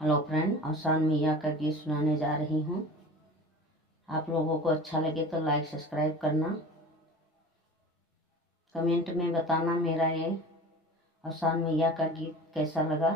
Hello friend, आसान मैया का गीत सुनाने जा रही हूँ। आप लोगों को अच्छा लगे तो लाइक सब्सक्राइब करना, कमेंट में बताना मेरा ये आसान मैया का गीत कैसा लगा।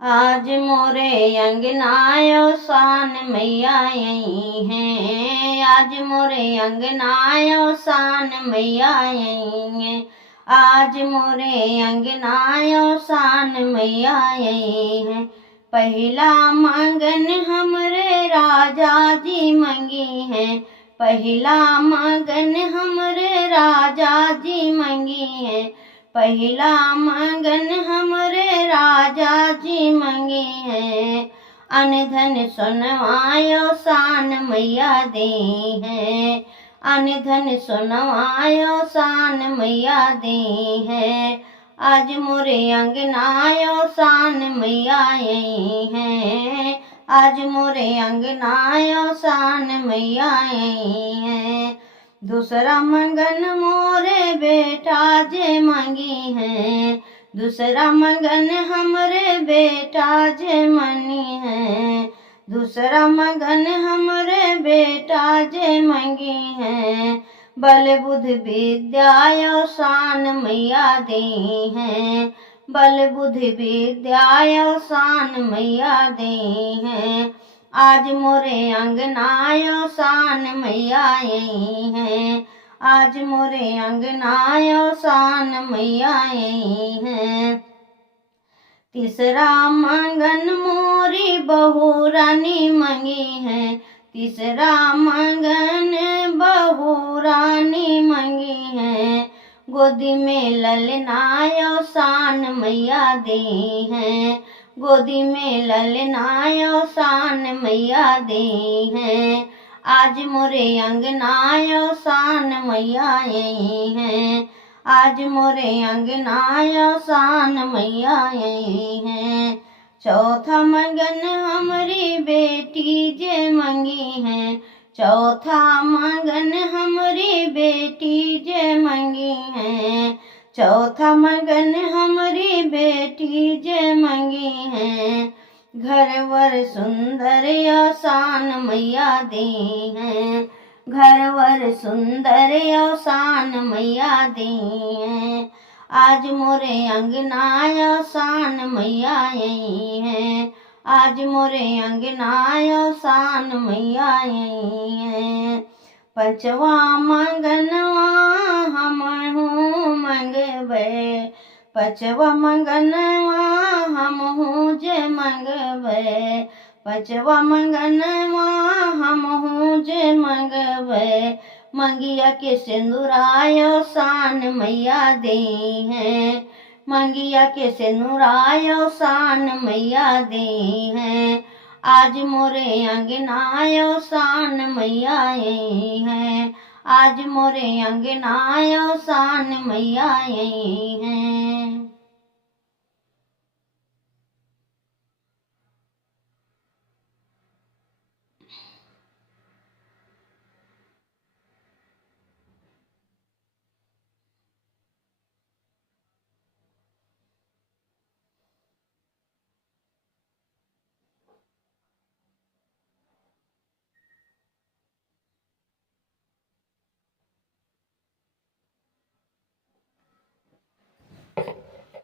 आज मोरे अंगनायो सान मैया यही हैं, आज मोरे अंगनायो सान मैया यही हैं, आज मोरे अंगनायो सान मैया यही हैं। पहला मंगन हमरे राजा जी मंगी हैं, पहला मंगन हमरे राजा जी मंगी हैं, पहला मंगन हमरे राजा जी मंगी हैं। अन धन सुनवायो सान मैया दी हैं, अन धन सुनवायो सान मैया दी हैं। आज मोरे अंगनायो सान मैया यही हैं, आज मोरे अंगनायो सान मैया यही हैं। दूसरा मंगन मोरे बेटा जे मंगी हैं, दूसरा मंगन हमरे बेटा जे मनी हैं, दूसरा मंगन हमरे बेटा जे मंगी हैं। बल बुद्धि विद्या सान मैया दी हैं, बल बुद्धि विद्या सान मैया दी हैं। आज मोरे अंगनायो सान मैया यही हैं, आज मोरे अंगनायो सान मैया यही हैं। तीसरा मंगन मोरी बहू रानी मंगी हैं, तीसरा मंगन बहू रानी मंगी हैं। गोदी में ललनायो सान मैया दी हैं, गोदी में ललनायो सान मैया दी हैं। आज मोरे अंगनायो सान मैया यही हैं, आज मोरे अंगनायो सान मैया यही हैं। चौथा मंगन हमारी बेटी जे मंगी हैं, चौथा मंगन हमारी बेटी जे मंगी हैं, चौथा मंगन हमारी बेटी जे मंगी हैं। घर वर सुंदर आसान मैया दी हैं, घर वर सुंदर आसान मैया दी हैं। आज मोरे अंगनायो सान मैया यही हैं, आज मोरे अंगनायो सान मैया यही हैं। पंचवा मंगनवा हमहू मंगबे, पांचवा मंगनवा हमहू जे मंगबे, पांचवा मंगनवा हमहू जे मंगबे। मंगिया के सिंदूरायो सान मैया दी हैं, मंगिया के सिंदूरायो सान मैया दी हैं। आज मोरे अंगनायो सान मैया यही हैं, आज मोरे अंगनायो सान मैया यही हैं।